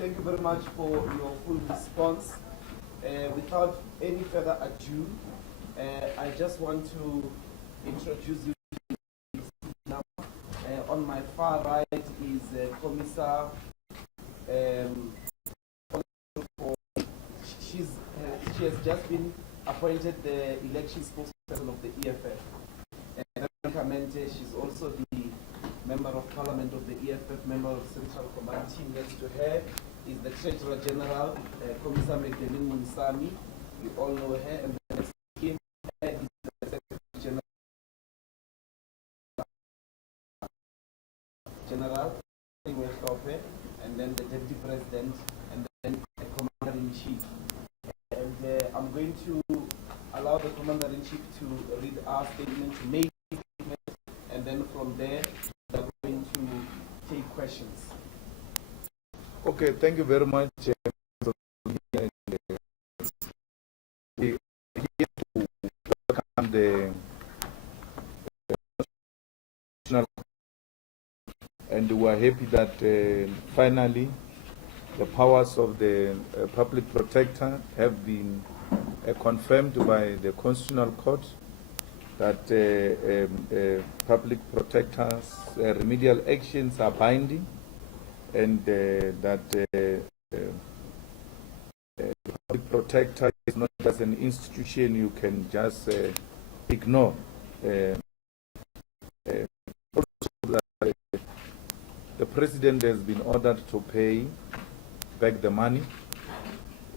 thank you very much for your full response. Without any further ado, I just want to introduce you now. On my far right is Commissar. She has just been appointed the election spokesperson of the EFF. And Nkandla, she's also the Member of Parliament of the EFF, member of the Central Command team. Next to her is the Treasurer General, Commissar Magdalene Munsami. You all know her. And the next to him is the Secretary General, and then the Deputy President, and then the Commander-in-Chief. And I'm going to allow the Commander-in-Chief to read our statement, to make a statement, and then from there, we're going to take questions. Okay, thank you very much. Here to welcome the national, and we are happy that finally the powers of the public protector have been confirmed by the Constitutional Court, that public protectors' remedial actions are binding, and that the public protector is not just an institution you can just ignore. The President has been ordered to pay back the money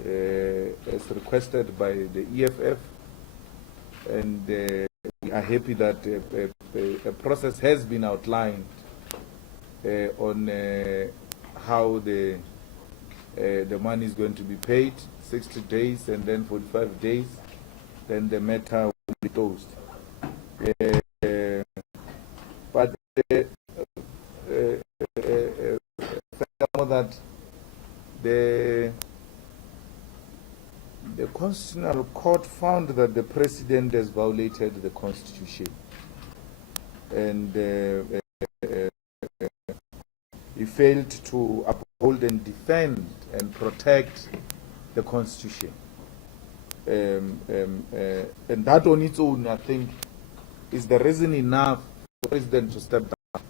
as requested by the EFF, and we are happy that a process has been outlined on how the money is going to be paid, 60 days and then 45 days, then the matter will be closed. But that the Constitutional Court found that the President has violated the Constitution, and he failed to uphold and defend and protect the Constitution. And that on its own, I think, is the reason enough for the President to step down.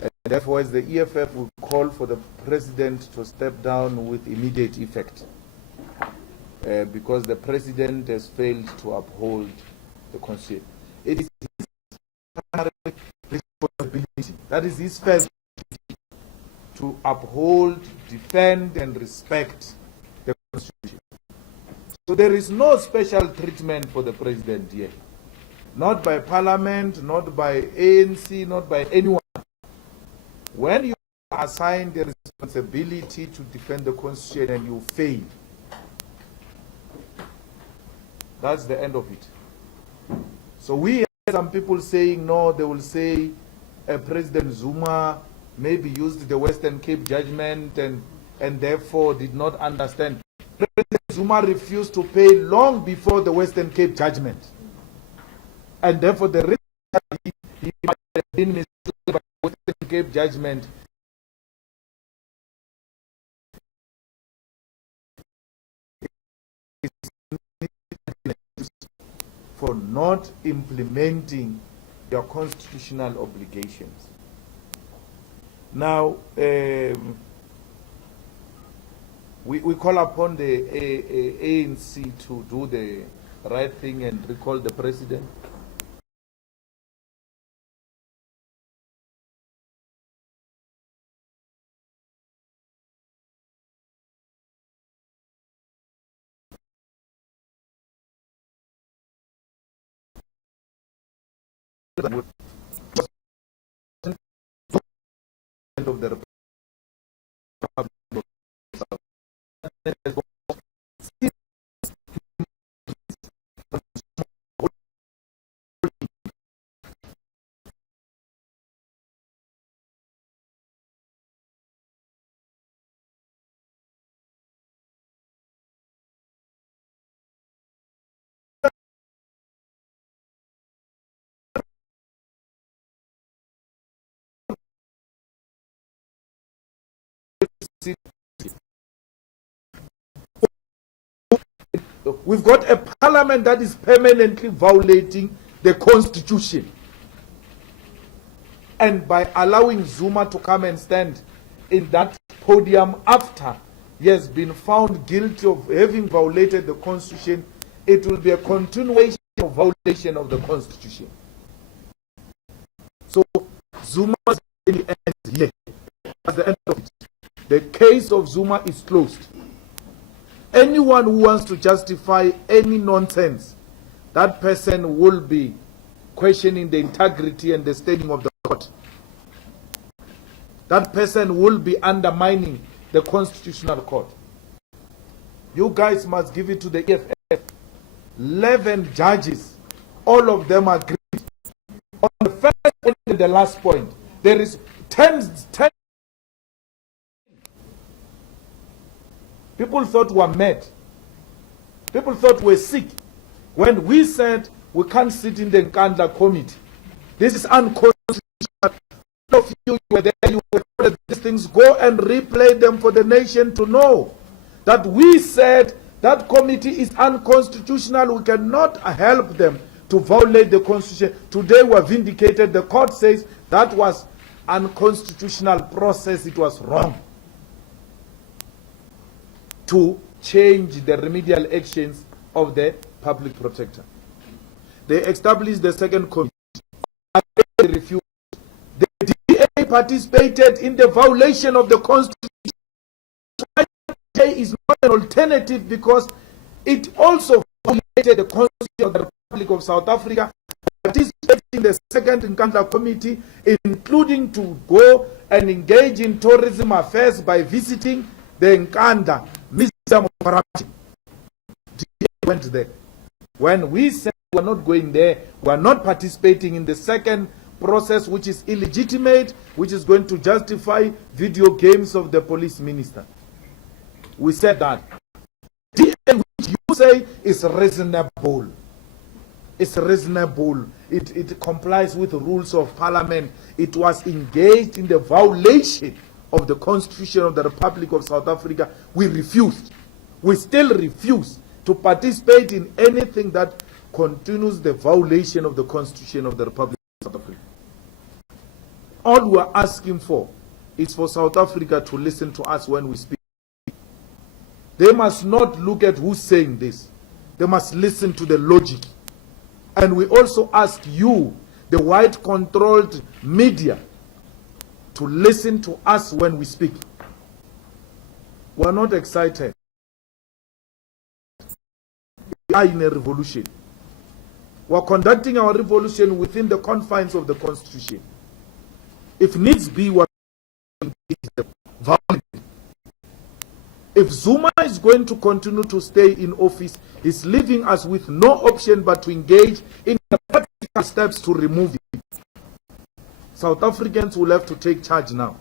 And therefore, as the EFF will call for the President to step down with immediate effect, because the President has failed to uphold the Constitution. It is his primary responsibility. That is his first duty, to uphold, defend, and respect the Constitution. So there is no special treatment for the President here. Not by Parliament, not by ANC, not by anyone. When you are assigned the responsibility to defend the Constitution and you fail, that's the end of it. So we have some people saying, no, they will say President Zuma maybe used the Western Cape judgment and therefore did not understand. President Zuma refused to pay long before the Western Cape judgment. And therefore the reason he might have been misled by the Western Cape judgment for not implementing your constitutional obligations. Now, we call upon the ANC to do the right thing and recall the President. Of the we've got a parliament that is permanently violating the constitution. And by allowing Zuma to come and stand in that podium after he has been found guilty of having violated the constitution, it will be a continuation of violation of the constitution. So Zuma's end here. At the end of it, the case of Zuma is closed. Anyone who wants to justify any nonsense, that person will be questioning the integrity and the standing of the court. That person will be undermining the constitutional court. You guys must give it to the EFF. 11 judges, all of them agreed on the first and the last point. There is 10. People thought we were mad. People thought we were sick. When we said we can't sit in the Nkandla committee, this is unconstitutional. All of you were there, you were told these things, go and replay them for the nation to know that we said that committee is unconstitutional. We cannot help them to violate the constitution. Today we are vindicated. The court says that was unconstitutional process. It was wrong to change the remedial actions of the public protector. They established the second committee. They refused. The DA participated in the violation of the constitution. The DA is not an alternative because it also violated the constitution of the Republic of South Africa. Participating in the second Nkandla committee, including to go and engage in tourism affairs by visiting the Nkandla Museum of Corruption. DA went there. When we said we're not going there, we're not participating in the second process, which is illegitimate, which is going to justify video games of the police minister. We said that. DA, which you say is reasonable. It's reasonable. It complies with the rules of parliament. It was engaged in the violation of the Constitution of the Republic of South Africa. We refused. We still refuse to participate in anything that continues the violation of the Constitution of the Republic of South Africa. All we are asking for is for South Africa to listen to us when we speak. They must not look at who's saying this. They must listen to the logic. And we also ask you, the white-controlled media, to listen to us when we speak. We are not excited. We are in a revolution. We are conducting our revolution within the confines of the Constitution. If needs be, we are violent. If Zuma is going to continue to stay in office, he's leaving us with no option but to engage in the practical steps to remove him. South Africans will have to take charge now.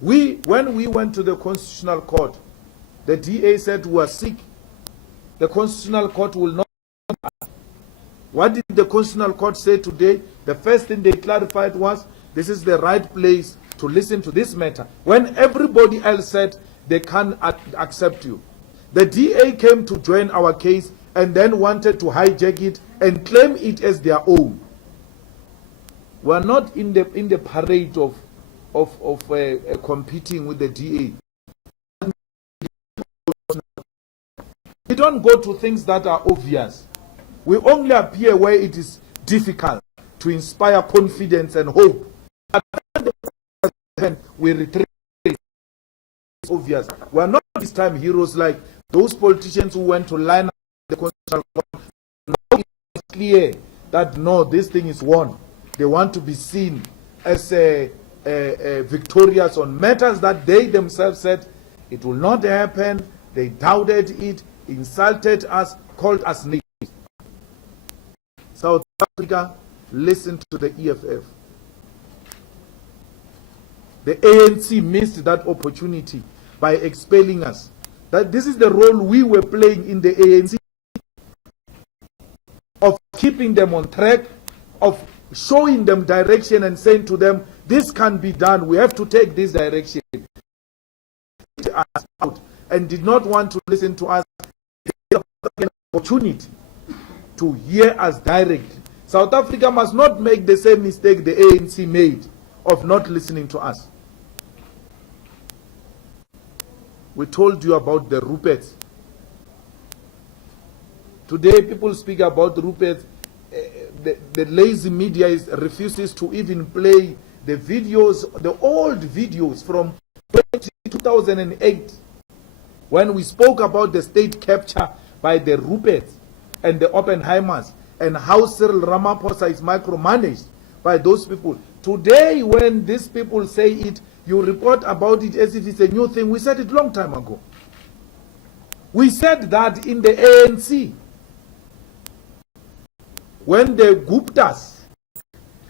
When we went to the Constitutional Court, the DA said we are sick. The Constitutional Court will not. What did the Constitutional Court say today? The first thing they clarified was, this is the right place to listen to this matter. When everybody else said they can't accept you. The DA came to join our case and then wanted to hijack it and claim it as their own. We are not in the parade of competing with the DA. We don't go to things that are obvious. We only appear where it is difficult to inspire confidence and hope. We retreat. It's obvious. We are not this time heroes like those politicians who went to line up the Constitutional Court. Now it's clear that no, this thing is won. They want to be seen as victorious on matters that they themselves said it will not happen. They doubted it, insulted us, called us names. South Africa, listen to the EFF. The ANC missed that opportunity by expelling us. That this is the role we were playing in the ANC, of keeping them on track, of showing them direction and saying to them, this can be done, we have to take this direction. Us out and did not want to listen to us, they have an opportunity to hear us directly. South Africa must not make the same mistake the ANC made of not listening to us. We told you about the Ruperts. Today people speak about Ruperts. The lazy media refuses to even play the videos, the old videos from 2008, when we spoke about the state capture by the Ruperts and the Oppenheimers, and how Cyril Ramaphosa is micromanaged by those people. Today, when these people say it, you report about it as if it's a new thing. We said it a long time ago. We said that in the ANC, when the Guptas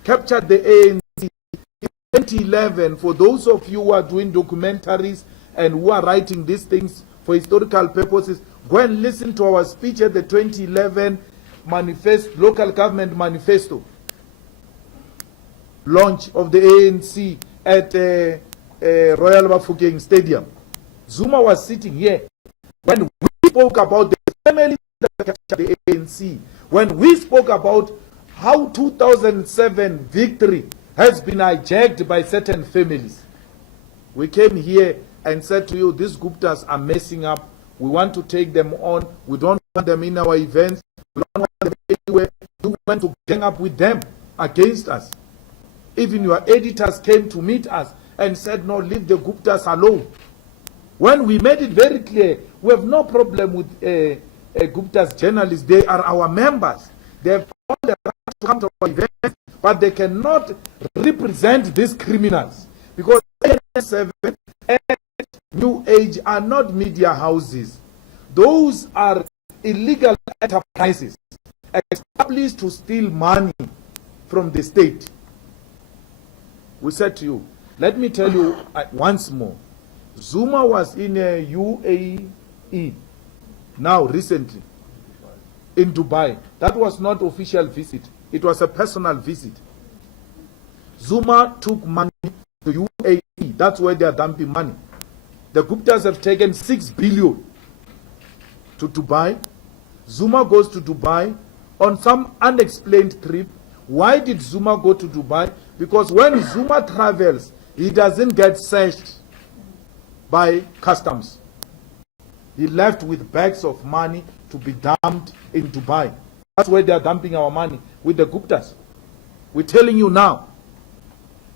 captured the ANC in 2011, for those of you who are doing documentaries and who are writing these things for historical purposes, go and listen to our speech at the 2011 local government manifesto launch of the ANC at Royal Bafokeng Stadium. Zuma was sitting here when we spoke about the family that captured the ANC, when we spoke about how 2007 victory has been hijacked by certain families. We came here and said to you, these Guptas are messing up. We want to take them on. We don't want them in our events. We don't want them anywhere. You want to gang up with them against us. Even your editors came to meet us and said, no, leave the Guptas alone. When we made it very clear, we have no problem with Gupta's journalists. They are our members. They have all the right to come to our events, but they cannot represent these criminals, because EFF and New Age are not media houses. Those are illegal enterprises established to steal money from the state. We said to you, let me tell you once more, Zuma was in a UAE now recently in Dubai. That was not official visit. It was a personal visit. Zuma took money to UAE. That's where they are dumping money. The Guptas have taken 6 billion to Dubai. Zuma goes to Dubai on some unexplained trip. Why did Zuma go to Dubai? Because when Zuma travels, he doesn't get searched by customs. He left with bags of money to be dumped in Dubai. That's where they are dumping our money, with the Guptas. We're telling you now.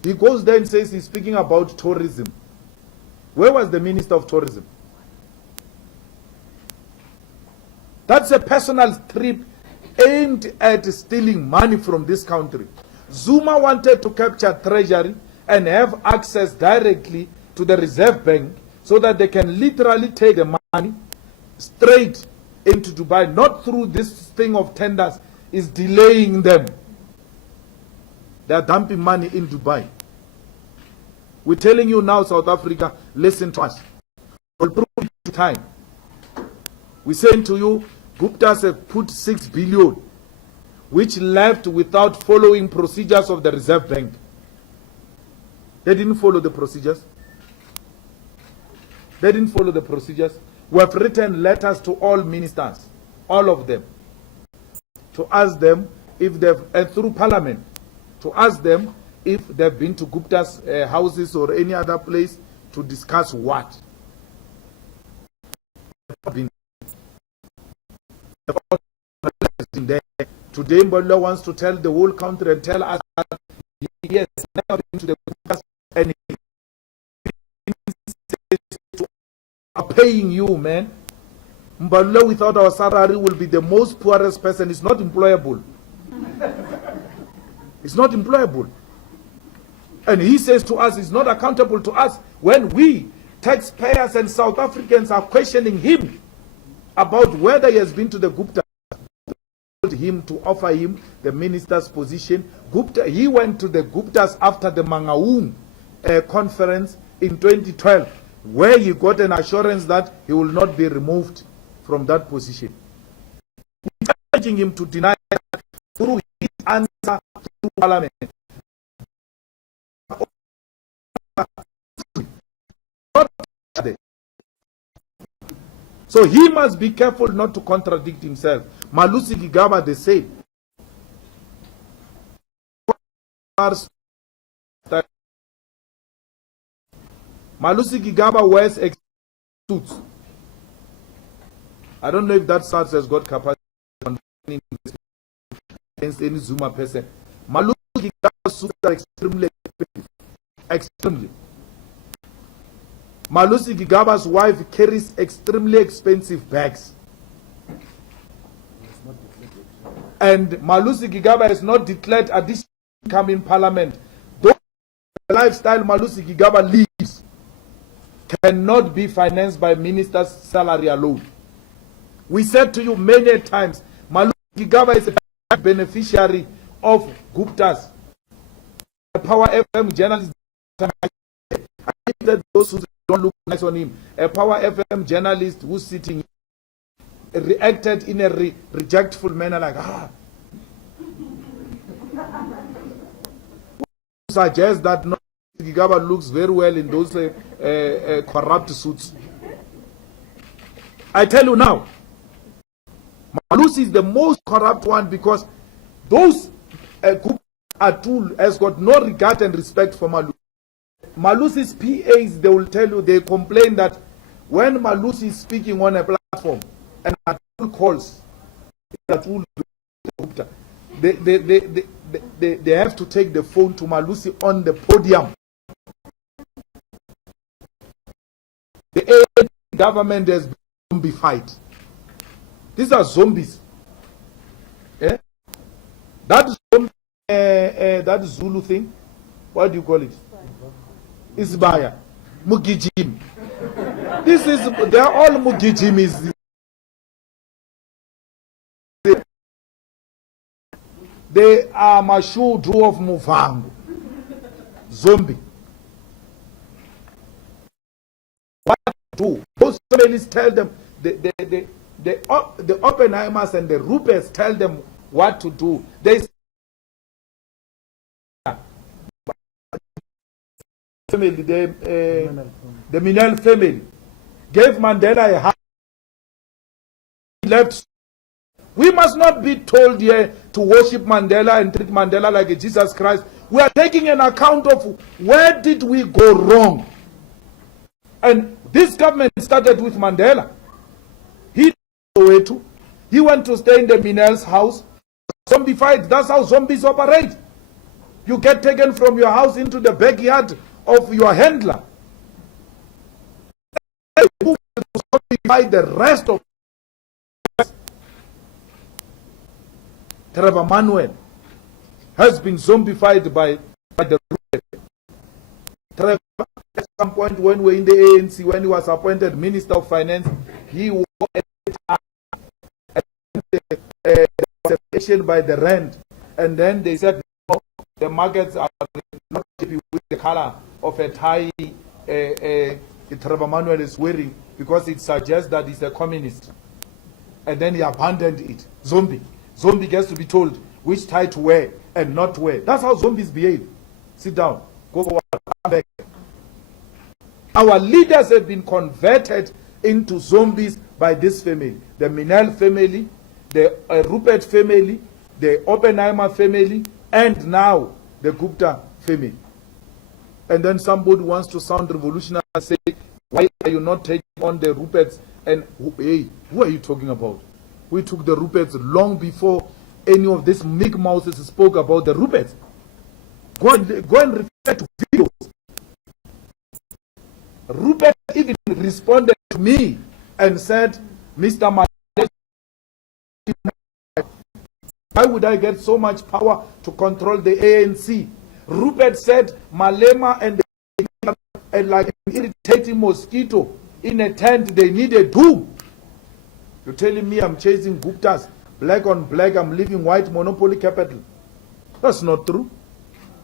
He goes there and says he's speaking about tourism. Where was the Minister of Tourism? That's a personal trip aimed at stealing money from this country. Zuma wanted to capture treasury and have access directly to the Reserve Bank so that they can literally take the money straight into Dubai, not through this thing of tenders. Is delaying them. They are dumping money in Dubai. We're telling you now, South Africa, listen to us. We'll prove it to time. We're saying to you, Guptas have put 6 billion, which left without following procedures of the Reserve Bank. They didn't follow the procedures. They didn't follow the procedures. We have written letters to all ministers, all of them, to ask them if they've, through Parliament, to ask them if they've been to Gupta's houses or any other place to discuss what. They've been there. Today, Mbolo wants to tell the whole country and tell us that he has never been to the Guptas and he are paying you, man. Mbolo without our salary will be the most poorest person. It's not employable. It's not employable. And he says to us, he's not accountable to us when we, taxpayers and South Africans, are questioning him about whether he has been to the Gupta. Him to offer him the minister's position. Gupta, he went to the Guptas after the Mangaung conference in 2012, where he got an assurance that he will not be removed from that position. We're urging him to deny that through his answer to Parliament. So he must be careful not to contradict himself. Malusi Gigaba the same. Malusi Gigaba wears suits. I don't know if that SARS has got capacity against any Zuma person. Malusi Gigaba suits are extremely expensive. Extremely. Malusi Gigaba's wife carries extremely expensive bags. And Malusi Gigaba has not declared additional income in parliament. Though the lifestyle Malusi Gigaba lives cannot be financed by minister's salary alone. We said to you many times, Malusi Gigaba is a beneficiary of Gupta's. A Power FM journalist, I think that those who don't look nice on him, a Power FM journalist who's sitting reacted in a rejectful manner like, suggests that no, Gigaba looks very well in those corrupt suits. I tell you now, Malusi is the most corrupt one because those Atul has got no regard and respect for Malusi. Malusi's PAs, they will tell you, they complain that when Malusi is speaking on a platform and Atul calls, Atul, they have to take the phone to Malusi on the podium. The government has been zombified. These are zombies. Yeah? That Zulu thing, what do you call it? Isbaya. Mugijim. They are all Mugijimis. They are Mashudu of Muvangu. Zombie. What to do? Those families tell them, the Oppenheimers and the Ruperts tell them what to do. They family, the Minel family gave Mandela a hand. Left. We must not be told here to worship Mandela and treat Mandela like a Jesus Christ. We are taking an account of where did we go wrong. And this government started with Mandela. He went to stay in the Minel's house. Zombified. That's how zombies operate. You get taken from your house into the backyard of your handler. Zombify the rest of Trevor Manuel has been zombified by the Trevor, at some point when we were in the ANC, when he was appointed Minister of Finance, he was by the rand, and then they said no, the markets are not happy with the color of a tie Trevor Manuel is wearing because it suggests that he's a communist, and then he abandoned it. Zombie gets to be told which tie to wear and not to wear. That's how zombies behave. Sit down. Go forward. Come back. Our leaders have been converted into zombies by this family. The Minel family, the Rupert family, the Oppenheimer family, and now the Gupta family. And then somebody wants to sound revolutionary and say, why are you not taking on the Ruperts? And hey, who are you talking about? We took the Ruperts long before any of these Mick Mouses spoke about the Ruperts. Go and refer to videos. Rupert even responded to me and said, Mr. Malema, why would I get so much power to control the ANC? Rupert said, Malema and like an irritating mosquito in a tent, they need a doom. You're telling me I'm chasing Guptas, black on black, I'm leaving white monopoly capital. That's not true.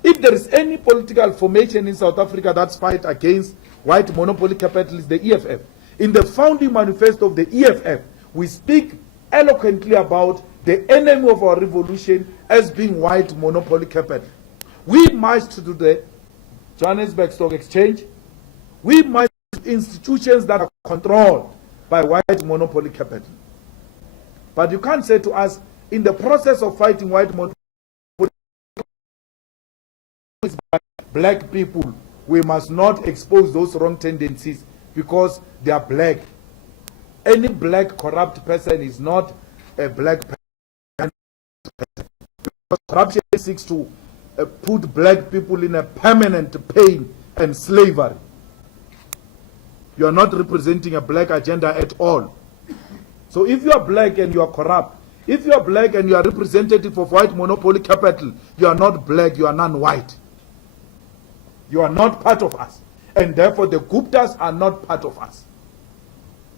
If there is any political formation in South Africa that's fight against white monopoly capital, is the EFF. In the founding manifesto of the EFF, we speak eloquently about the enemy of our revolution as being white monopoly capital. We marched to the Johannesburg Stock Exchange. We marched to institutions that are controlled by white monopoly capital. But you can't say to us, in the process of fighting white monopoly by black people, we must not expose those wrong tendencies because they are black. Any black corrupt person is not a black person. Because corruption seeks to put black people in a permanent pain and slavery. You are not representing a black agenda at all. So if you are black and you are corrupt, if you are black and you are representative of white monopoly capital, you are not black, you are non-white. You are not part of us. And therefore the Guptas are not part of us.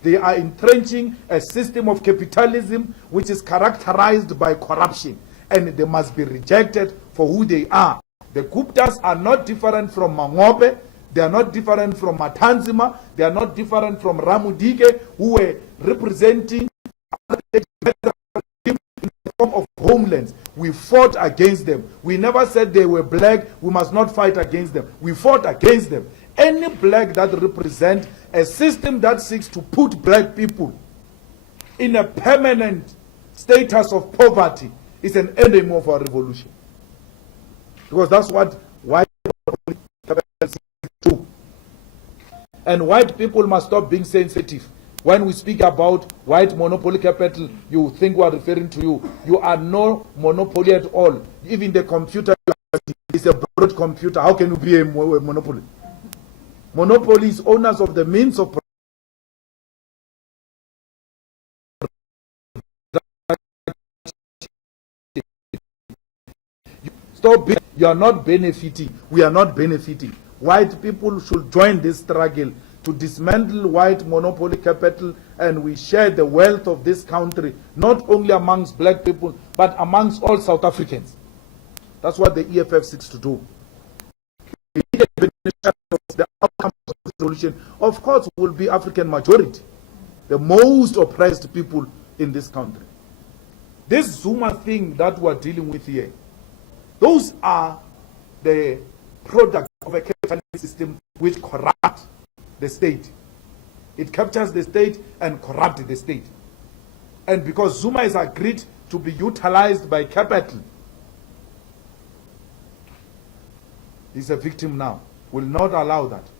They are entrenching a system of capitalism which is characterized by corruption. And they must be rejected for who they are. The Guptas are not different from Mangope. They are not different from Matanzima. They are not different from Ramudike, who were representing in the form of homelands. We fought against them. We never said they were black. We must not fight against them. We fought against them. Any black that represents a system that seeks to put black people in a permanent status of poverty is an enemy of our revolution. Because that's what white people do. And white people must stop being sensitive. When we speak about white monopoly capital, you think we are referring to you. You are no monopoly at all. Even the computer is a broad computer. How can you be a monopoly? Monopoly is owners of the means of stop. You are not benefiting. We are not benefiting. White people should join this struggle to dismantle white monopoly capital, and we share the wealth of this country, not only amongst black people, but amongst all South Africans. That's what the EFF seeks to do. The outcome of the solution, of course, will be African majority, the most oppressed people in this country. This Zuma thing that we're dealing with here, those are the product of a capitalist system which corrupts the state. It captures the state and corrupts the state. And because Zuma is agreed to be utilized by capital, he's a victim now. Will not allow that.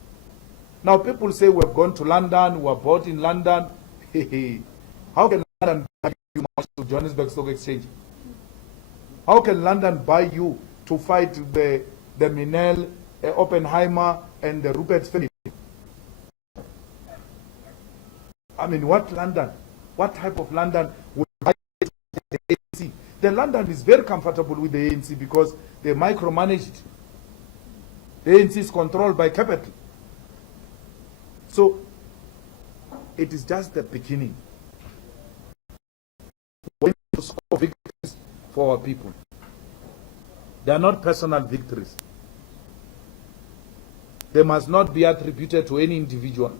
Now people say we've gone to London, we are bought in London. How can London buy you to Johannesburg Stock Exchange? How can London buy you to fight the Minel, Oppenheimer, and the Rupert family? I mean, what London? What type of London would buy the ANC? The London is very comfortable with the ANC because they micromanage it. The ANC is controlled by capital. So, it is just the beginning. We need to score victories for our people. They are not personal victories. They must not be attributed to any individual.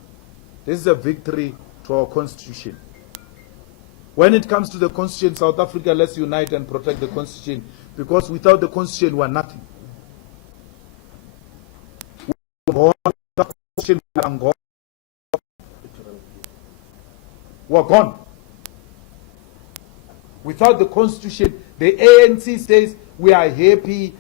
This is a victory to our constitution. When it comes to the constitution, South Africa, let's unite and protect the constitution, because without the constitution, we are nothing. We're gone. Without the constitution, the ANC says we are happy.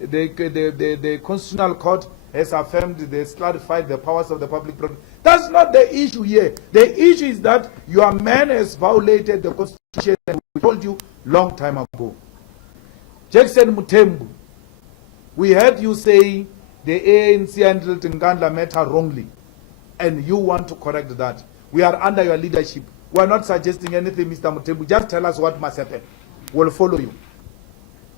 The constitutional court has affirmed, they clarified the powers of the public property. That's not the issue here. The issue is that your man has violated the constitution, and we told you long time ago. Jackson Mutembu, we heard you saying the ANC handled Nkandla matter wrongly, and you want to correct that. We are under your leadership. We are not suggesting anything, Mr. Mutembu. Just tell us what must happen. We'll follow you.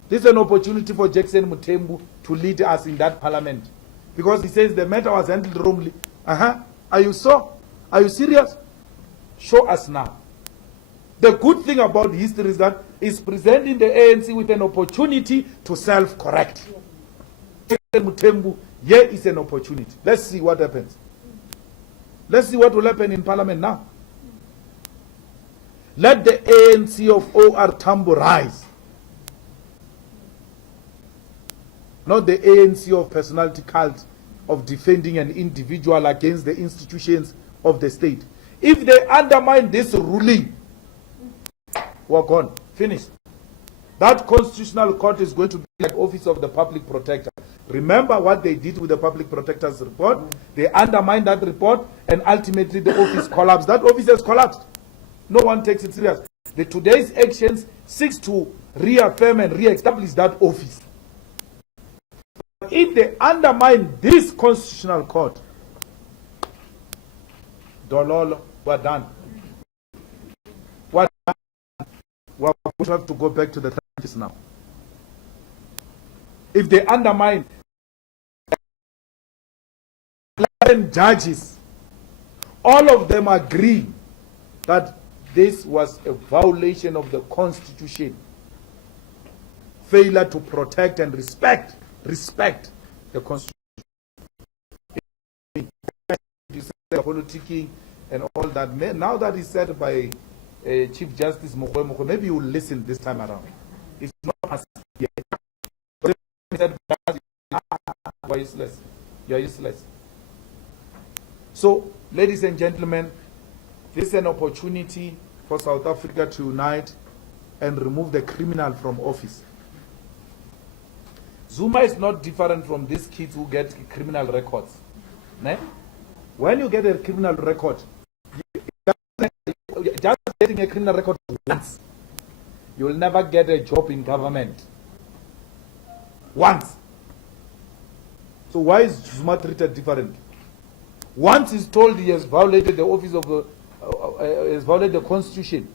This is an opportunity for Jackson Mutembu to lead us in that parliament, because he says the matter was handled wrongly. Are you so? Are you serious? Show us now. The good thing about history is that it's presenting the ANC with an opportunity to self-correct. Mutembu, here is an opportunity. Let's see what happens. Let's see what will happen in parliament now. Let the ANC of O.R. Tambo rise. Not the ANC of personality cult of defending an individual against the institutions of the state. If they undermine this ruling, we're gone. Finished. That constitutional court is going to be like Office of the Public Protector. Remember what they did with the Public Protector's report? They undermined that report, and ultimately the office collapsed. That office has collapsed. No one takes it serious. The today's actions seeks to reaffirm and re-establish that office. But if they undermine this constitutional court, Dololo, we're done. We're going to have to go back to the trenches now. If they undermine 11 judges, all of them agree that this was a violation of the Constitution. Failure to protect and respect the Constitution. Politicking and all that. Now that is said by Chief Justice Mokwe, maybe you will listen this time around. It's not as yet. You are useless. You are useless. So, ladies and gentlemen, this is an opportunity for South Africa to unite and remove the criminal from office. Zuma is not different from these kids who get criminal records. Ne? When you get a criminal record, just getting a criminal record once, you will never get a job in government. Once. So why is Zuma treated different? Once he's told he has violated the office of the, has violated the Constitution,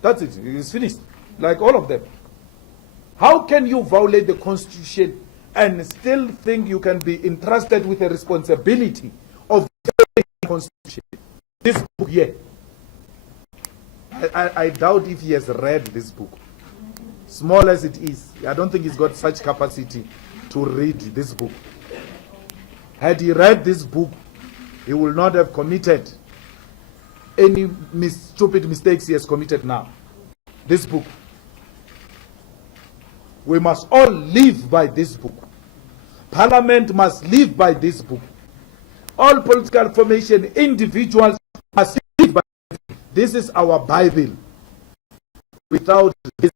that's it. He's finished. Like all of them. How can you violate the Constitution and still think you can be entrusted with a responsibility of the Constitution? This book here. I doubt if he has read this book. Small as it is, I don't think he's got such capacity to read this book. Had he read this book, he will not have committed any stupid mistakes he has committed now. This book. We must all live by this book. Parliament must live by this book. All political formation, individuals must live by this book. This is our Bible. Without this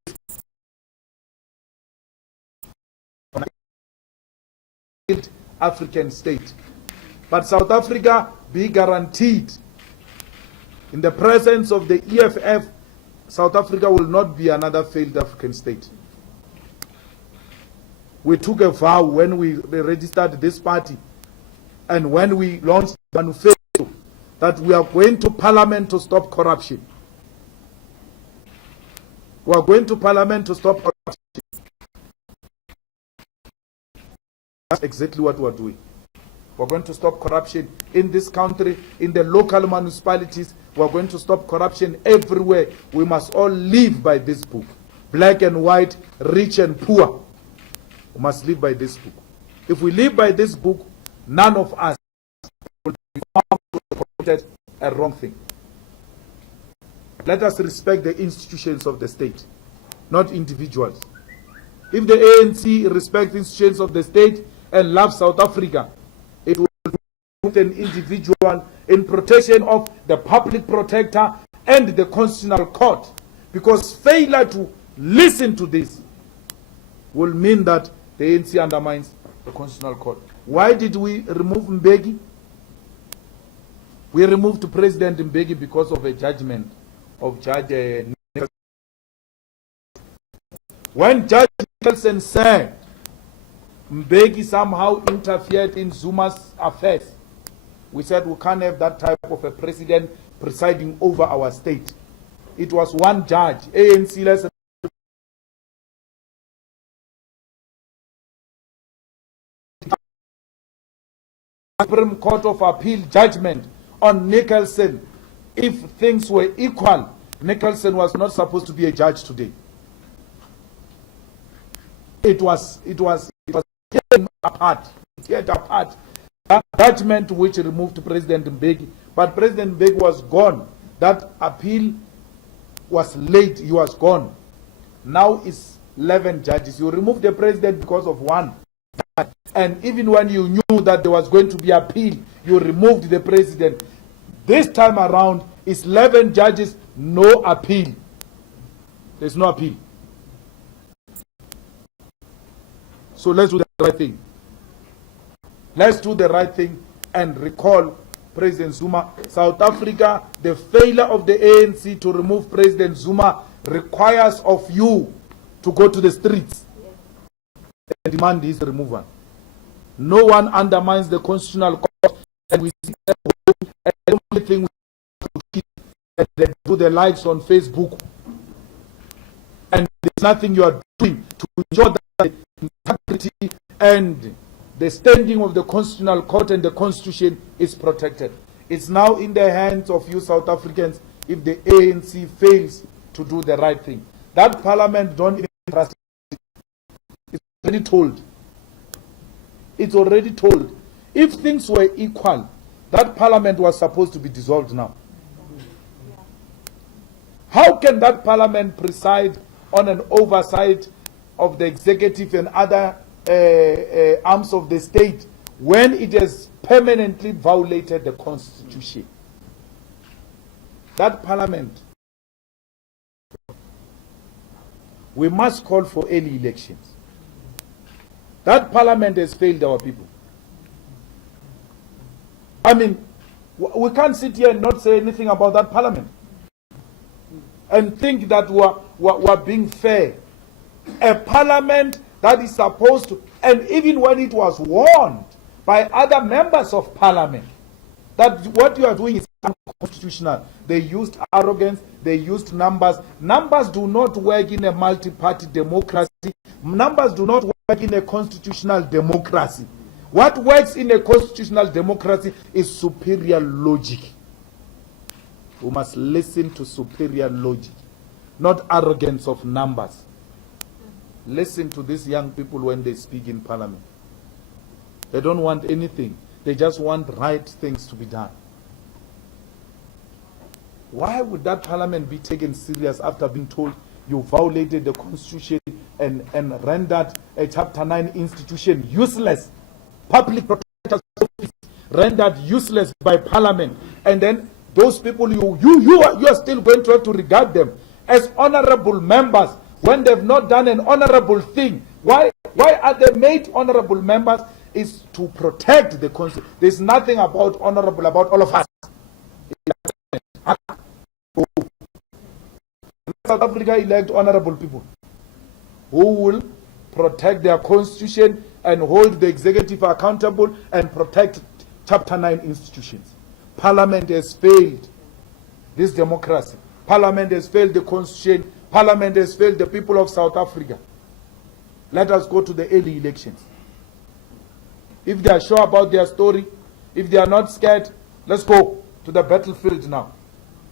African state. But South Africa be guaranteed, in the presence of the EFF, South Africa will not be another failed African state. We took a vow when we registered this party and when we launched the manifesto that we are going to Parliament to stop corruption. We are going to Parliament to stop corruption. That's exactly what we are doing. We're going to stop corruption in this country, in the local municipalities. We're going to stop corruption everywhere. We must all live by this book. Black and white, rich and poor. We must live by this book. If we live by this book, none of us will be found to have committed a wrong thing. Let us respect the institutions of the state, not individuals. If the ANC respects institutions of the state and loves South Africa, it will put an individual in protection of the public protector and the constitutional court. Because failure to listen to this will mean that the ANC undermines the constitutional court. Why did we remove Mbeki? We removed President Mbeki because of a judgment of Judge Nicholson. When Judge Nicholson said Mbeki somehow interfered in Zuma's affairs, we said we can't have that type of a president presiding over our state. It was one judge, ANC less Supreme Court of Appeal judgment on Nicholson. If things were equal, Nicholson was not supposed to be a judge today. It was tearing apart. That judgment which removed President Mbeki, but President Mbeki was gone. That appeal was late. He was gone. Now it's 11 judges. You remove the president because of one. And even when you knew that there was going to be appeal, you removed the president. This time around, it's 11 judges, no appeal. There's no appeal. So let's do the right thing. Let's do the right thing and recall President Zuma. South Africa, the failure of the ANC to remove President Zuma requires of you to go to the streets and demand his removal. No one undermines the constitutional court, and we see that and the only thing we have to keep and they do the likes on Facebook. And there's nothing you are doing to ensure that the integrity and the standing of the constitutional court and the constitution is protected. It's now in the hands of you South Africans if the ANC fails to do the right thing. That parliament don't even trust it. It's already told. It's already told. If things were equal, that parliament was supposed to be dissolved now. How can that parliament preside on an oversight of the executive and other arms of the state when it has permanently violated the constitution? That parliament, we must call for early elections. That parliament has failed our people. I mean, we can't sit here and not say anything about that parliament and think that we're being fair. A parliament that is supposed to, and even when it was warned by other members of parliament that what you are doing is unconstitutional, they used arrogance, they used numbers. Numbers do not work in a multi-party democracy. Numbers do not work in a constitutional democracy. What works in a constitutional democracy is superior logic. We must listen to superior logic, not arrogance of numbers. Listen to these young people when they speak in parliament. They don't want anything. They just want right things to be done. Why would that parliament be taken serious after being told you violated the constitution and rendered a Chapter 9 institution useless? Public protector's office rendered useless by parliament. And then those people, you are still going to have to regard them as honorable members when they've not done an honorable thing. Why are they made honorable members? Is to protect the constitution. There's nothing about honorable about all of us. South Africa elect honorable people who will protect their constitution and hold the executive accountable and protect Chapter 9 institutions. Parliament has failed this democracy. Parliament has failed the constitution. Parliament has failed the people of South Africa. Let us go to the early elections. If they are sure about their story, if they are not scared, let's go to the battlefield now.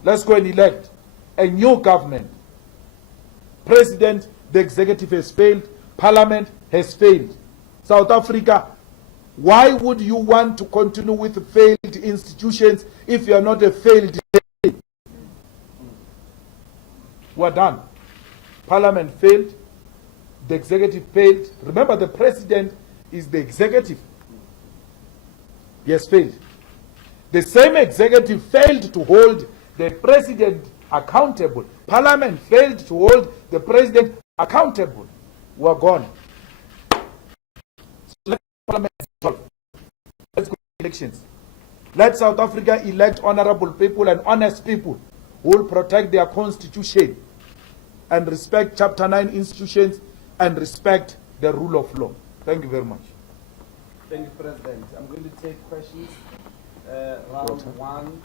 Let's go and elect a new government. President, the executive has failed. Parliament has failed. South Africa, why would you want to continue with failed institutions if you are not a failed state? We're done. Parliament failed. The executive failed. Remember, the president is the executive. He has failed. The same executive failed to hold the president accountable. Parliament failed to hold the president accountable. We're gone. So let Parliament dissolve. Let's go to elections. Let South Africa elect honorable people and honest people who will protect their constitution and respect Chapter 9 institutions and respect the rule of law. Thank you very much. Thank you, President. I'm going to take questions. Round one.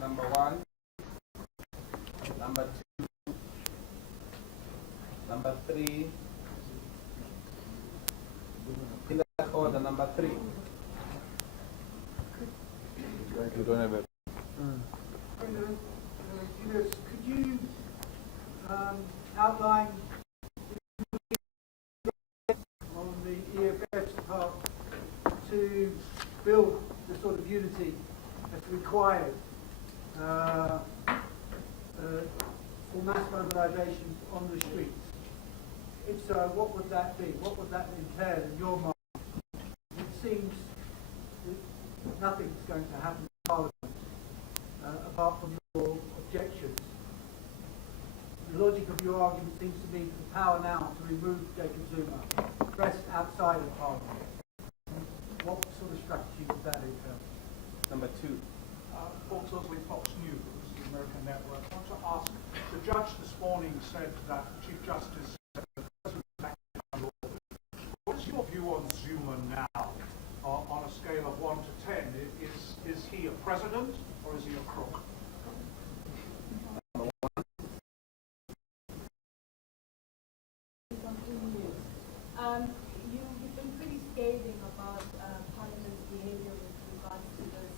Number one. Number two. Number three. In that order, number three. You don't have it. Could you outline on the EFF's part to build the sort of unity that's required for mass mobilisation on the streets? If so, what would that be? What would that entail in your mind? It seems that nothing's going to happen in Parliament apart from your objections. The logic of your argument seems to be the power now to remove Jacob Zuma rests outside of Parliament. What sort of strategy would that entail? Number two. Paul Tilsley, Fox News, the American network. I want to ask, the judge this morning said that the Chief Justice said that the president acted unlawfully. What is your view on Zuma now, on a scale of 1 to 10? Is he a president or is he a crook? You've been pretty scathing about Parliament's behaviour with regards to this,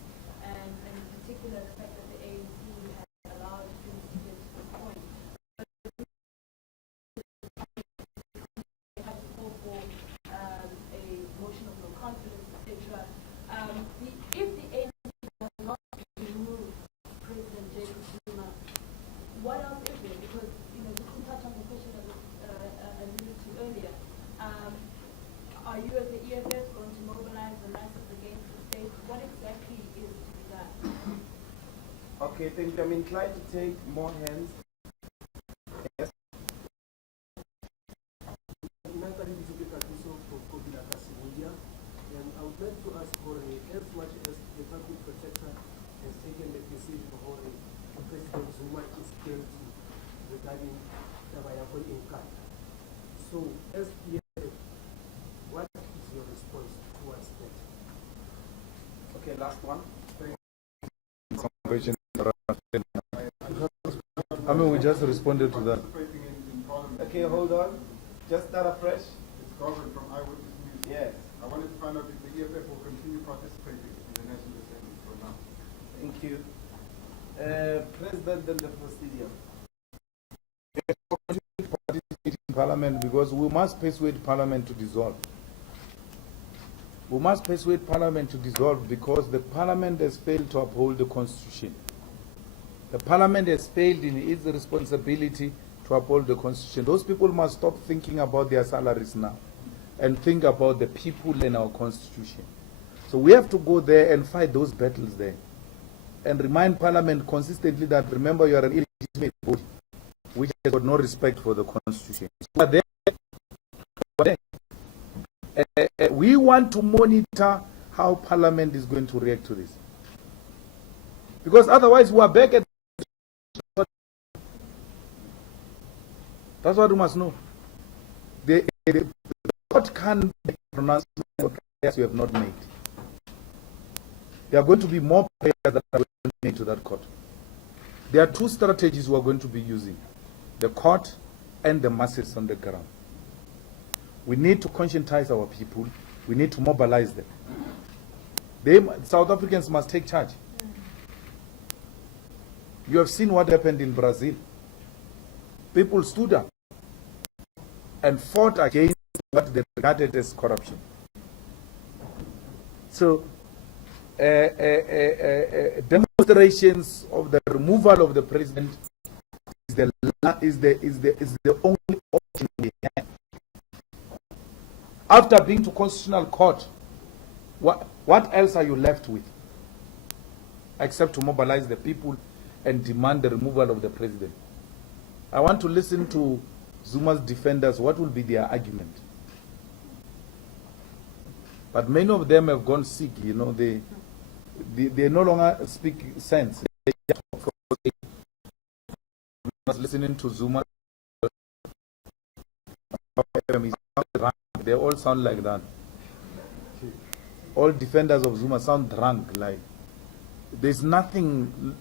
and in particular the fact that the ANC has allowed things to get to this point. They have to call for a motion of no confidence, etc. If the ANC does not remove President Jacob Zuma, what else is there? Because, this will touch on the question that was alluded to earlier. Are you as the EFF going to mobilize the masses against the state? What exactly is to be done? Okay, thank you. I'm inclined to take more hands. Yes. And I would like to ask Jorge, as much as the public protector has taken the decision for President Zuma is guilty regarding the Nkandla. So, as EFF, what is your response towards that? Okay, last one. I mean, we just responded to that. Okay, hold on. Just start afresh. It's Government from Eyewitness News. Yes. I wanted to find out if the EFF will continue participating in the National Assembly for now. Thank you. President and the Presidium. In Parliament, because we must persuade Parliament to dissolve. We must persuade Parliament to dissolve because the Parliament has failed to uphold the Constitution. The Parliament has failed in its responsibility to uphold the Constitution. Those people must stop thinking about their salaries now and think about the people in our Constitution. So we have to go there and fight those battles there and remind Parliament consistently that, remember, you are an illegitimate body which has got no respect for the Constitution. So we want to monitor how Parliament is going to react to this. Because otherwise we are back at... That's what we must know. The court can't make pronouncements of prayers you have not made. There are going to be more prayers that are going to be made to that court. There are two strategies we are going to be using: the court and the masses on the ground. We need to conscientize our people. We need to mobilize them. South Africans must take charge. You have seen what happened in Brazil. People stood up and fought against what they regarded as corruption. So, demonstrations of the removal of the president is the only option we have. After being to Constitutional Court, what else are you left with except to mobilize the people and demand the removal of the president? I want to listen to Zuma's defenders. What will be their argument? But many of them have gone sick. They no longer speak sense. They just listening to Zuma. They all sound like that. All defenders of Zuma sound drunk. Like there's nothing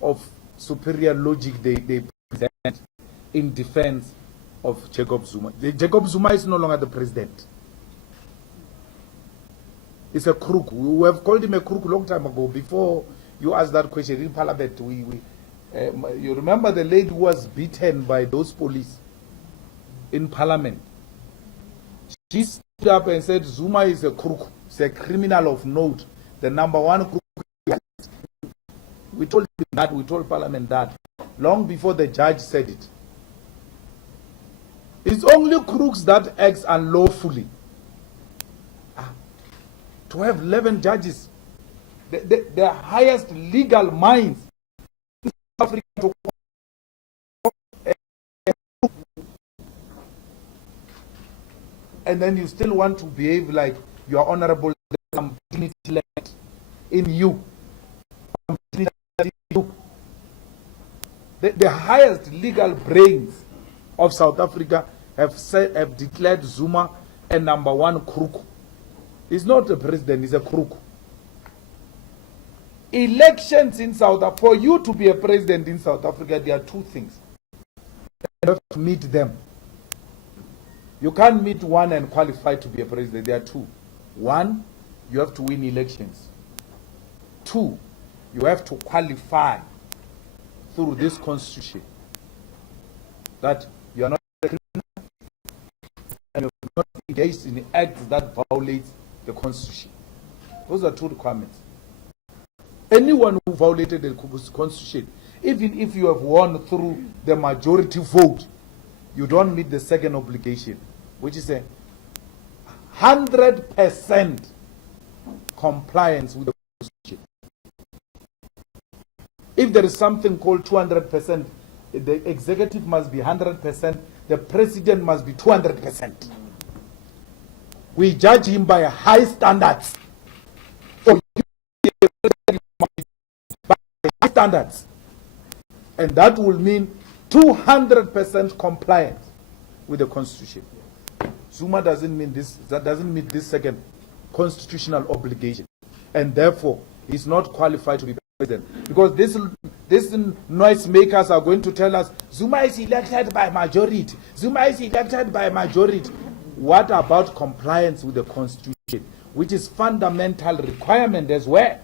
of superior logic they present in defense of Jacob Zuma. Jacob Zuma is no longer the president. He's a crook. We have called him a crook a long time ago. Before you asked that question in Parliament, you remember the lady who was beaten by those police in Parliament? She stood up and said Zuma is a crook. He's a criminal of note. The number one crook. We told him that. We told Parliament that long before the judge said it. It's only crooks that acts unlawfully. To have 11 judges, the highest legal minds in South Africa to and then you still want to behave like you are honorable. Some dignity left in you. Some dignity left in you. The highest legal brains of South Africa have declared Zuma a #1 crook. He's not a president, he's a crook. Elections in South Africa, for you to be a president in South Africa, there are two things. You have to meet them. You can't meet one and qualify to be a president. There are two. One, you have to win elections. Two, you have to qualify through this constitution that you are not a criminal and you are not engaged in acts that violate the constitution. Those are two requirements. Anyone who violated the constitution, even if you have won through the majority vote, you don't meet the second obligation, which is a 100% compliance with the constitution. If there is something called 200%, the executive must be 100%, the president must be 200%. We judge him by high standards. So by high standards. And that will mean 200% compliance with the constitution. Zuma doesn't mean this, that doesn't meet this second constitutional obligation. And therefore, he's not qualified to be president. Because this noise makers are going to tell us, Zuma is elected by majority. Zuma is elected by majority. What about compliance with the constitution, which is fundamental requirement as well?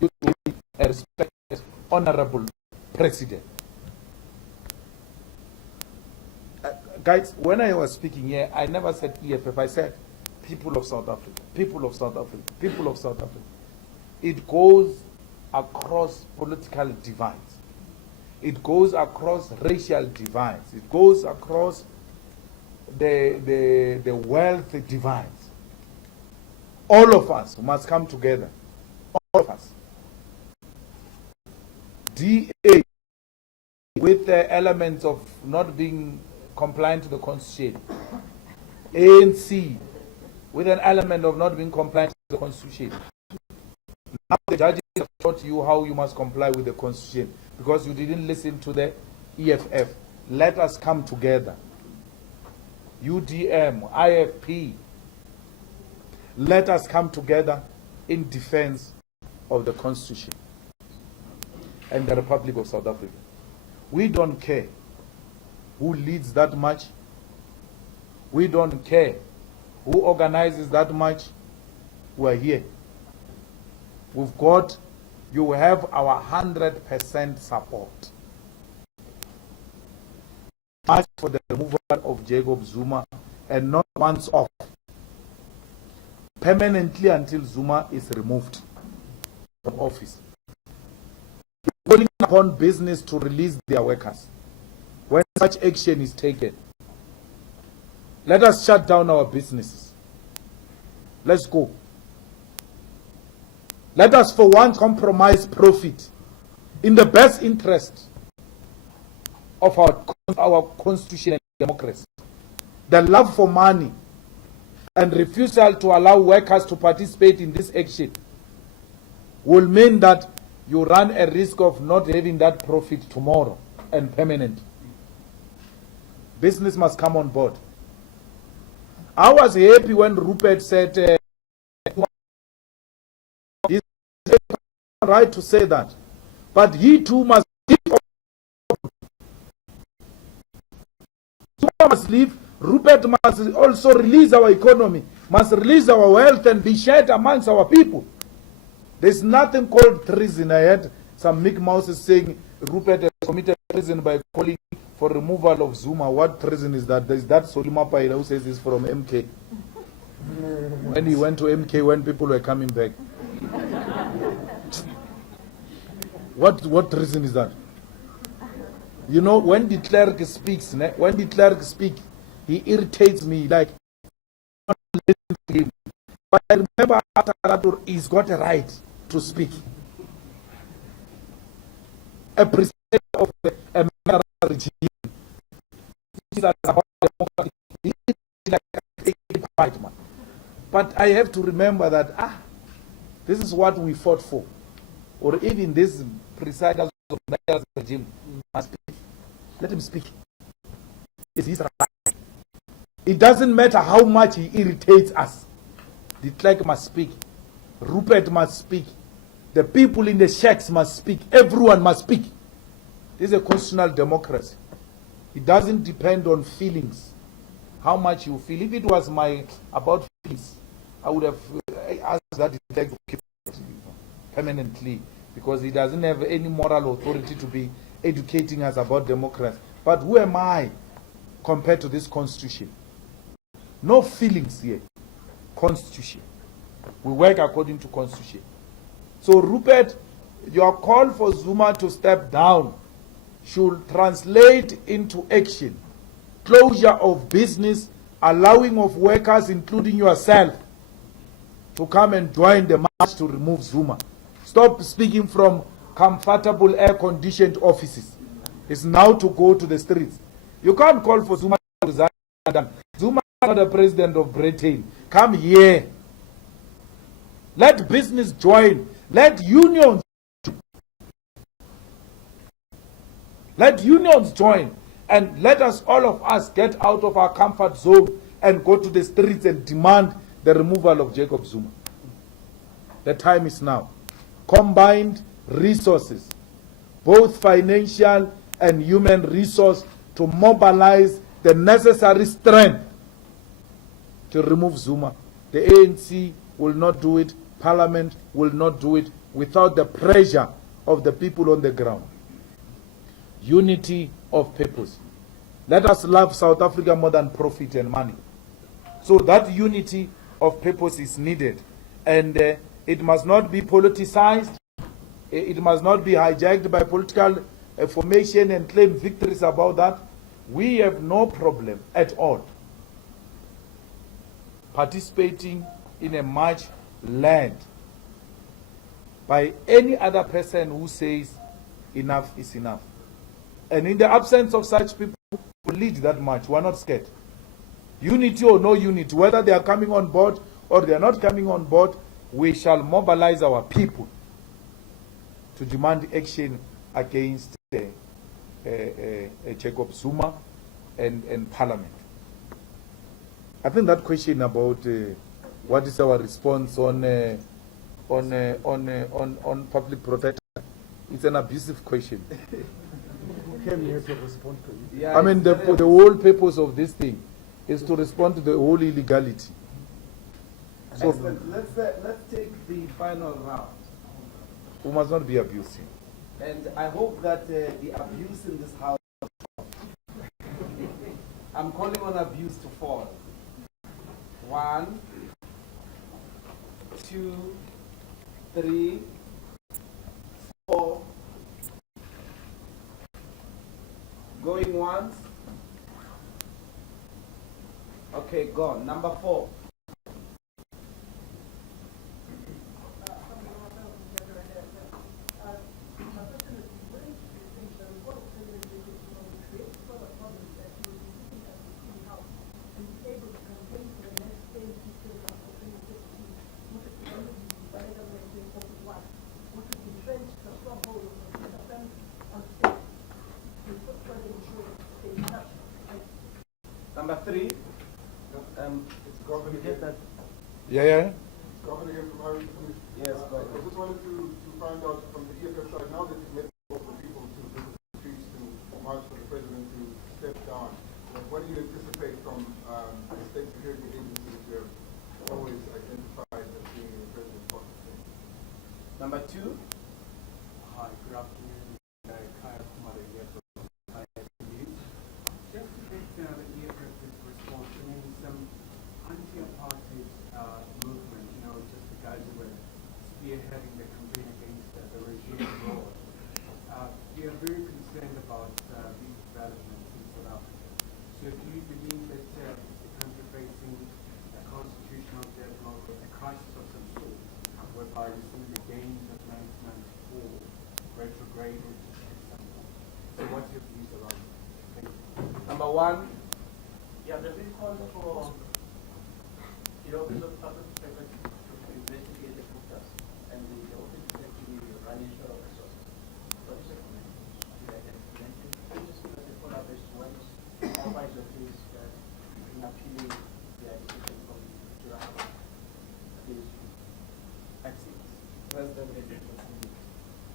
To be a respected, honorable president. Guys, when I was speaking here, I never said EFF. I said people of South Africa, people of South Africa, people of South Africa. It goes across political divides. It goes across racial divides. It goes across the wealth divides. All of us must come together. All of us. DA with the elements of not being compliant to the constitution. ANC with an element of not being compliant to the constitution. Now the judges have taught you how you must comply with the constitution because you didn't listen to the EFF. Let us come together. UDM, IFP. Let us come together in defense of the constitution and the Republic of South Africa. We don't care who leads that march. We don't care who organizes that march. We're here. We've got, you have our 100% support. March for the removal of Jacob Zuma and not once off. Permanently until Zuma is removed from office. Calling upon business to release their workers. When such action is taken, let us shut down our businesses. Let's go. Let us for once compromise profit in the best interest of our constitution and democracy. The love for money and refusal to allow workers to participate in this action will mean that you run a risk of not having that profit tomorrow and permanent. Business must come on board. I was happy when Rupert said, he's right to say that, but he too must leave. Rupert must also release our economy, must release our wealth and be shared amongst our people. There's nothing called treason. I heard some Mick Mouses saying Rupert has committed treason by calling for removal of Zuma. What treason is that? There's that Solima Paila who says it's from MK. When he went to MK when people were coming back. What treason is that? You know, when the clerk speaks, when the clerk speaks, he irritates me like, I don't listen to him. But I remember after that, he's got a right to speak. A president of a mineral regime, about democracy, like a fight, man. But I have to remember that, this is what we fought for. Or even this presiders of the regime must speak. Let him speak. It's his right. It doesn't matter how much he irritates us. The clerk must speak. Rupert must speak. The people in the shacks must speak. Everyone must speak. This is a constitutional democracy. It doesn't depend on feelings. How much you feel. If it was about feelings, I would have asked that the clerk to keep it permanently, because he doesn't have any moral authority to be educating us about democracy. But who am I compared to this constitution? No feelings here. Constitution. We work according to constitution. So Rupert, your call for Zuma to step down should translate into action. Closure of business, allowing of workers, including yourself, to come and join the march to remove Zuma. Stop speaking from comfortable air-conditioned offices. It's now to go to the streets. You can't call for Zuma to resign. Zuma is not the president of Britain. Come here. Let business join. Let unions join. And let us, all of us, get out of our comfort zone and go to the streets and demand the removal of Jacob Zuma. The time is now. Combined resources, both financial and human resource, to mobilize the necessary strength to remove Zuma. The ANC will not do it. Parliament will not do it without the pressure of the people on the ground. Unity of purpose. Let us love South Africa more than profit and money. So that unity of purpose is needed. And it must not be politicized. It must not be hijacked by political formation and claim victories about that. We have no problem at all participating in a march led by any other person who says enough is enough. And in the absence of such people who lead that march, we are not scared. Unity or no unity, whether they are coming on board or they are not coming on board, we shall mobilize our people to demand action against Jacob Zuma and Parliament. I think that question about what is our response on public protector, it's an abusive question. Came here to respond to you. Yeah, I mean, the whole purpose of this thing is to respond to the whole illegality. So excellent. Let's take the final round. we must not be abusing. And I hope that the abuse in this house, I'm calling on abuse to fall. 1, 2, 3, 4. Going once. Okay, gone. Number 4. Number 3. It's Governor again. Yeah. Governor again from Harry. Yes, I Governor. just wanted to find out from the EFF side, now that you've met all the people to visit the streets to march for the president to step down, what do you anticipate from the state security agencies which you have always identified as being in the president's pocket? Number 2. Hi, good afternoon. Kaya Kumar here from News. Just to take the EFF's response, I mean, some anti-apartheid movement, just the guys who were spearheading the campaign against the regime abroad. We are very concerned about the Number one, Yeah, there's been calls for the Office of Public Prosecutor to investigate the Guptas, and the office is actually running short of resources. What is your comment? Can you just give us a follow-up as to what is your case in appealing the decision from July against you? President,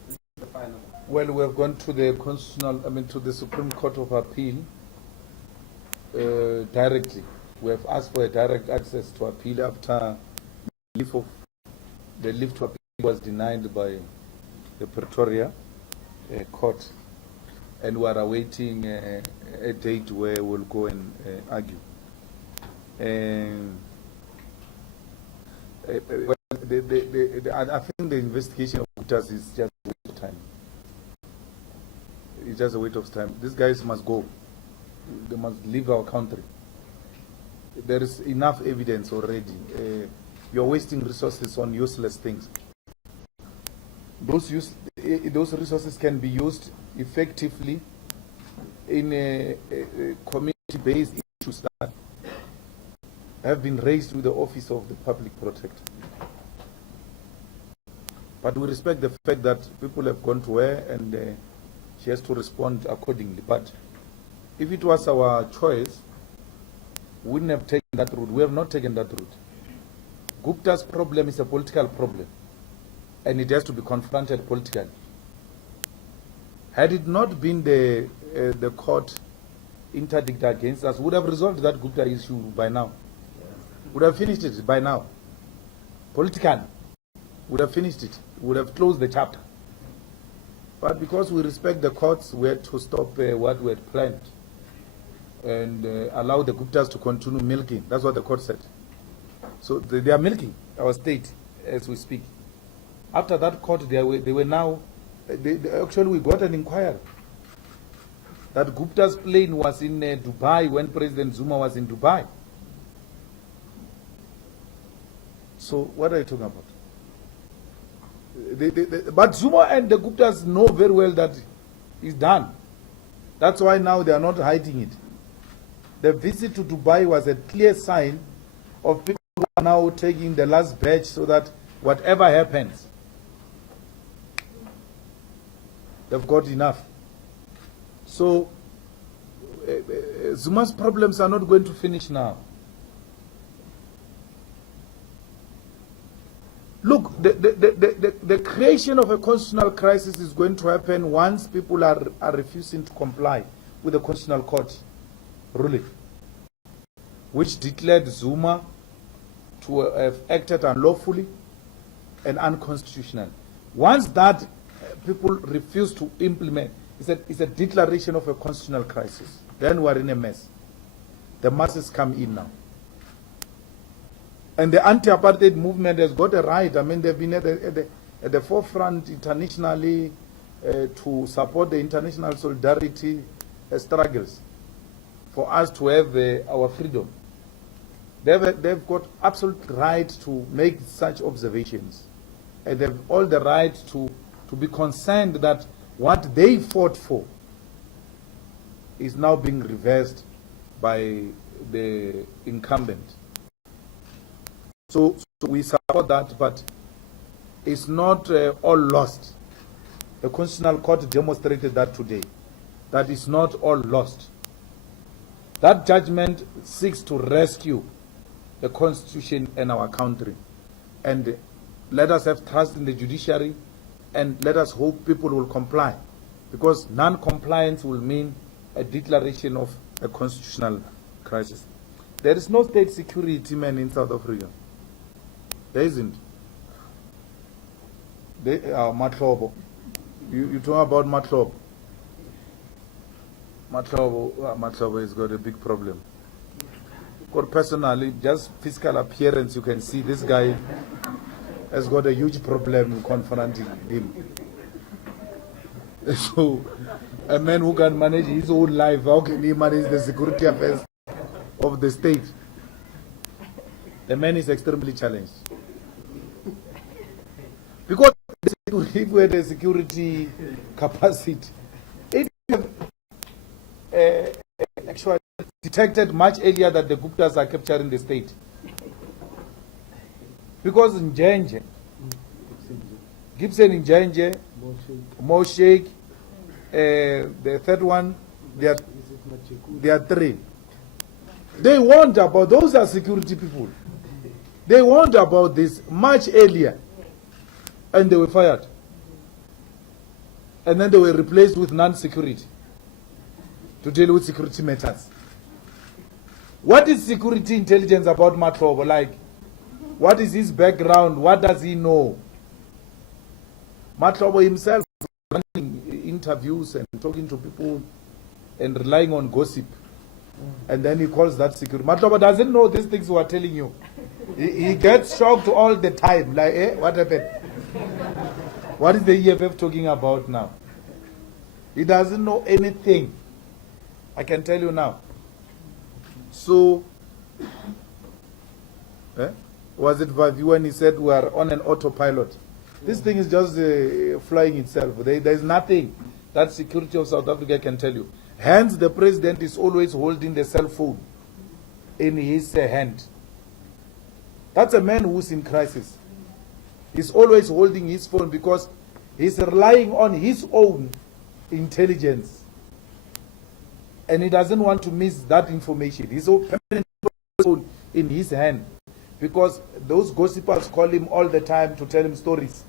this is the final. Well, we have gone to the to the Supreme Court of Appeal directly. We have asked for a direct access to appeal after the leave to appeal was denied by the Pretoria court, and we are awaiting a date where we'll go and argue. Well, I think the investigation of Guptas is just a waste of time. It's just a waste of time. These guys must go. They must leave our country. There is enough evidence already. You're wasting resources on useless things. Those resources can be used effectively in community-based issues that have been raised with the Office of the Public Protector. But we respect the fact that people have gone to her and she has to respond accordingly. But if it was our choice, we wouldn't have taken that route. We have not taken that route. Gupta's problem is a political problem, and it has to be confronted politically. Had it not been the court interdict against us, would have resolved that Gupta issue by now. Would have finished it by now. Politically, would have finished it. Would have closed the chapter. But because we respect the courts, we had to stop what we had planned and allow the Guptas to continue milking. That's what the court said. So they are milking our state as we speak. After that court, they were now, actually we got an inquiry that Gupta's plane was in Dubai when President Zuma was in Dubai. So what are you talking about? But Zuma and the Guptas know very well that it's done. That's why now they are not hiding it. The visit to Dubai was a clear sign of people who are now taking the last batch so that whatever happens, they've got enough. So Zuma's problems are not going to finish now. Look, the creation of a constitutional crisis is going to happen once people are refusing to comply with the Constitutional Court ruling, which declared Zuma to have acted unlawfully and unconstitutional. Once that people refuse to implement, it's a declaration of a constitutional crisis. Then we are in a mess. The masses come in now. And the anti-apartheid movement has got a right. I mean, they've been at the forefront internationally to support the international solidarity struggles for us to have our freedom. They've got absolute right to make such observations. And they have all the right to be concerned that what they fought for is now being reversed by the incumbent. So we support that, but it's not all lost. The Constitutional Court demonstrated that today, that it's not all lost. That judgment seeks to rescue the Constitution and our country. And let us have trust in the judiciary, and let us hope people will comply, because non-compliance will mean a declaration of a constitutional crisis. There is no state security man in South Africa. There isn't. Matlobo. You talk about Matlobo. Matlobo has got a big problem. Because personally, just physical appearance, you can see this guy has got a huge problem confronting him. So, a man who can manage his own life, how can he manage the security affairs of the state? The man is extremely challenged. Because if we had a security capacity, if you have actually detected much earlier that the Guptas are capturing the state. Because in Njenje, Gibson in Njenje, Mo Sheikh, the third one, there are three. They warned about, those are security people. They warned about this much earlier, and they were fired. And then they were replaced with non-security to deal with security matters. What is security intelligence about Matlobo like? What is his background? What does he know? Matlobo himself running interviews and talking to people and relying on gossip. And then he calls that security. Matlobo doesn't know these things we are telling you. He gets shocked all the time. Like, what happened? What is the EFF talking about now? He doesn't know anything. I can tell you now. So, was it Vavi when he said we are on an autopilot? This thing is just flying itself. There is nothing that security of South Africa can tell you. Hence, the president is always holding the cell phone in his hand. That's a man who's in crisis. He's always holding his phone because he's relying on his own intelligence. And he doesn't want to miss that information. He's so permanent phone in his hand because those gossipers call him all the time to tell him stories.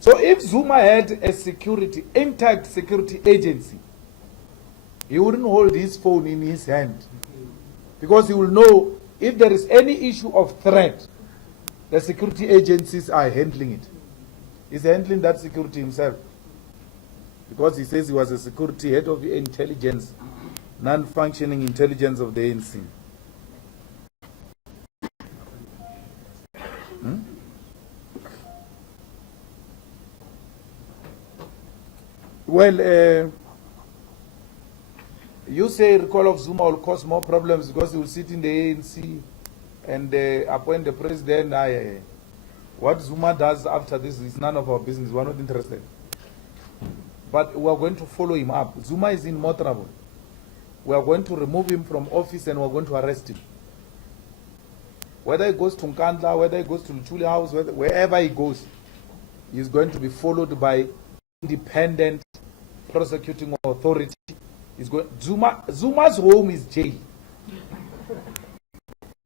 So if Zuma had a security, intact security agency, he wouldn't hold his phone in his hand because he will know if there is any issue of threat, the security agencies are handling it. He's handling that security himself because he says he was a security head of the intelligence, non-functioning intelligence of the ANC. Well, you say recall of Zuma will cause more problems because he will sit in the ANC and appoint the president. What Zuma does after this is none of our business. We are not interested. But we are going to follow him up. Zuma is in more trouble. We are going to remove him from office and we are going to arrest him. Whether he goes to Nkandla, whether he goes to Luchuli House, wherever he goes, he is going to be followed by independent prosecuting authority. Zuma's home is jail.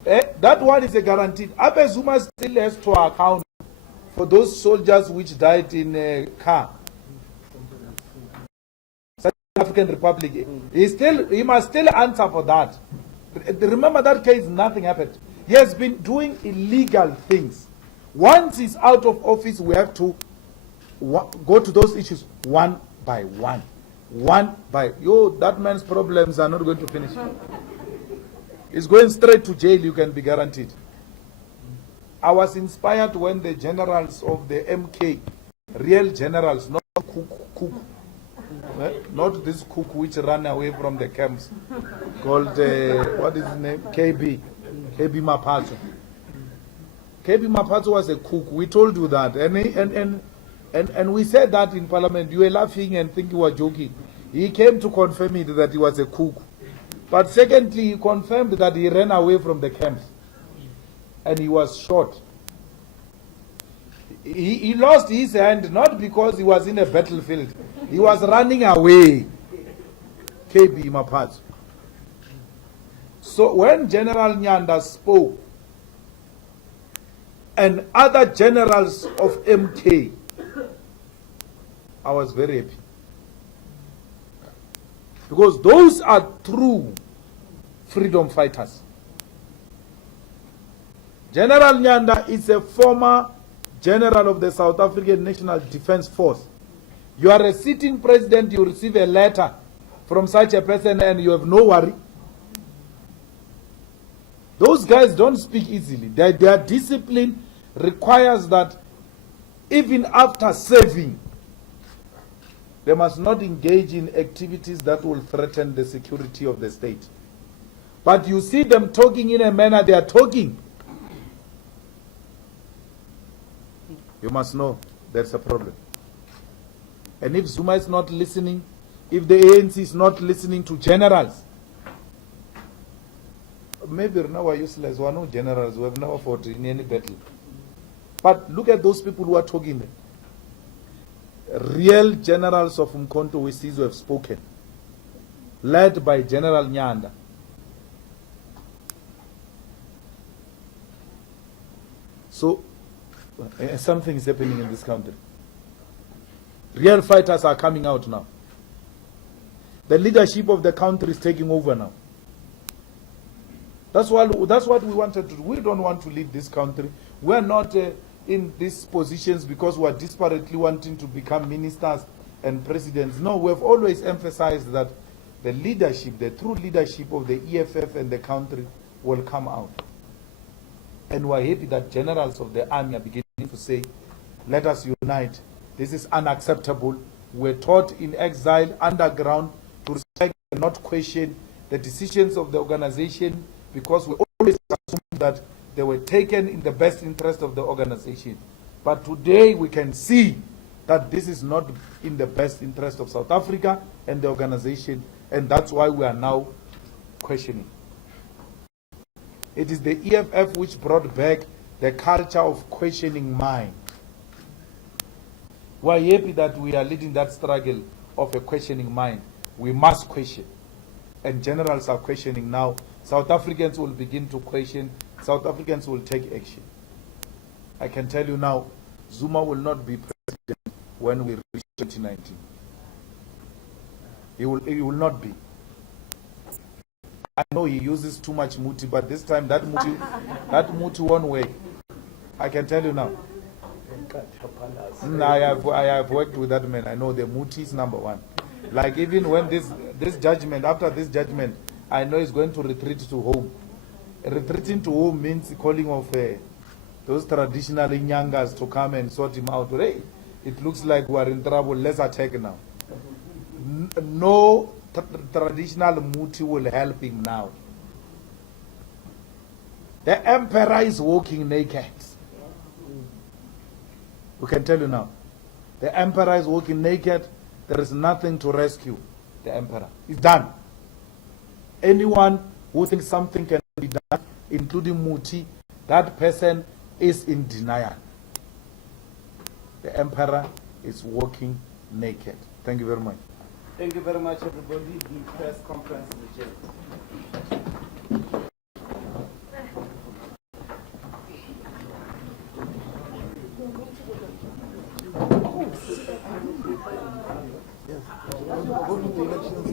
That one is a guaranteed. Abe Zuma still has to account for those soldiers which died in a car. South African Republic. He must still answer for that. Remember that case, nothing happened. He has been doing illegal things. Once he's out of office, we have to go to those issues one by one. That man's problems are not going to finish. He's going straight to jail, you can be guaranteed. I was inspired when the generals of the MK, real generals, not cook, not this cook which ran away from the camps, called, what is his name? KB Maphatso. KB Maphatso was a cook, we told you that, and we said that in Parliament. You were laughing and thinking you were joking. He came to confirm it that he was a cook. But secondly, he confirmed that he ran away from the camps. And he was shot. He lost his hand not because he was in a battlefield. He was running away. KB Maphatso. So when General Nyanda spoke, and other generals of MK, I was very happy. Because those are true freedom fighters. General Nyanda is a former general of the South African National Defence Force. You are a sitting president, you receive a letter from such a person and you have no worry. Those guys don't speak easily. Their discipline requires that even after serving, they must not engage in activities that will threaten the security of the state. But you see them talking in a manner they are talking. You must know there's a problem. And if Zuma is not listening, if the ANC is not listening to generals, maybe now are useless. We are no generals. We have never fought in any battle. But look at those people who are talking there. Real generals of Umkhonto who have spoken, led by General Nkandla. So, something is happening in this country. Real fighters are coming out now. The leadership of the country is taking over now. That's what we wanted to do. We don't want to lead this country. We're not in these positions because we're desperately wanting to become ministers and presidents. No, we've always emphasized that the leadership, the true leadership of the EFF and the country will come out. And we're happy that generals of the army are beginning to say, let us unite. This is unacceptable. We're taught in exile, underground, to respect and not question the decisions of the organization, because we always assumed that they were taken in the best interest of the organization. But today we can see that this is not in the best interest of South Africa and the organization, and that's why we are now questioning. It is the EFF which brought back the culture of questioning mind. We are happy that we are leading that struggle of a questioning mind. We must question. And generals are questioning now. South Africans will begin to question. South Africans will take action. I can tell you now, Zuma will not be president when we reach 2019. He will not be. I know he uses too much muti, but this time that muti won't work. I can tell you now. I have worked with that man. I know the muti is number one. Like even when this judgment, after this judgment, I know he's going to retreat to home. Retreating to home means calling of those traditional Nyangas to come and sort him out. Hey, it looks like we are in trouble. Let's attack now. No traditional muti will help him now. The emperor is walking naked. We can tell you now. The emperor is walking naked. There is nothing to rescue the emperor. It's done. Anyone who thinks something can be done, including Muti, that person is in denial. The emperor is walking naked. Thank you very much. Thank you very much, everybody. The press conference is adjourned. Go to the elections.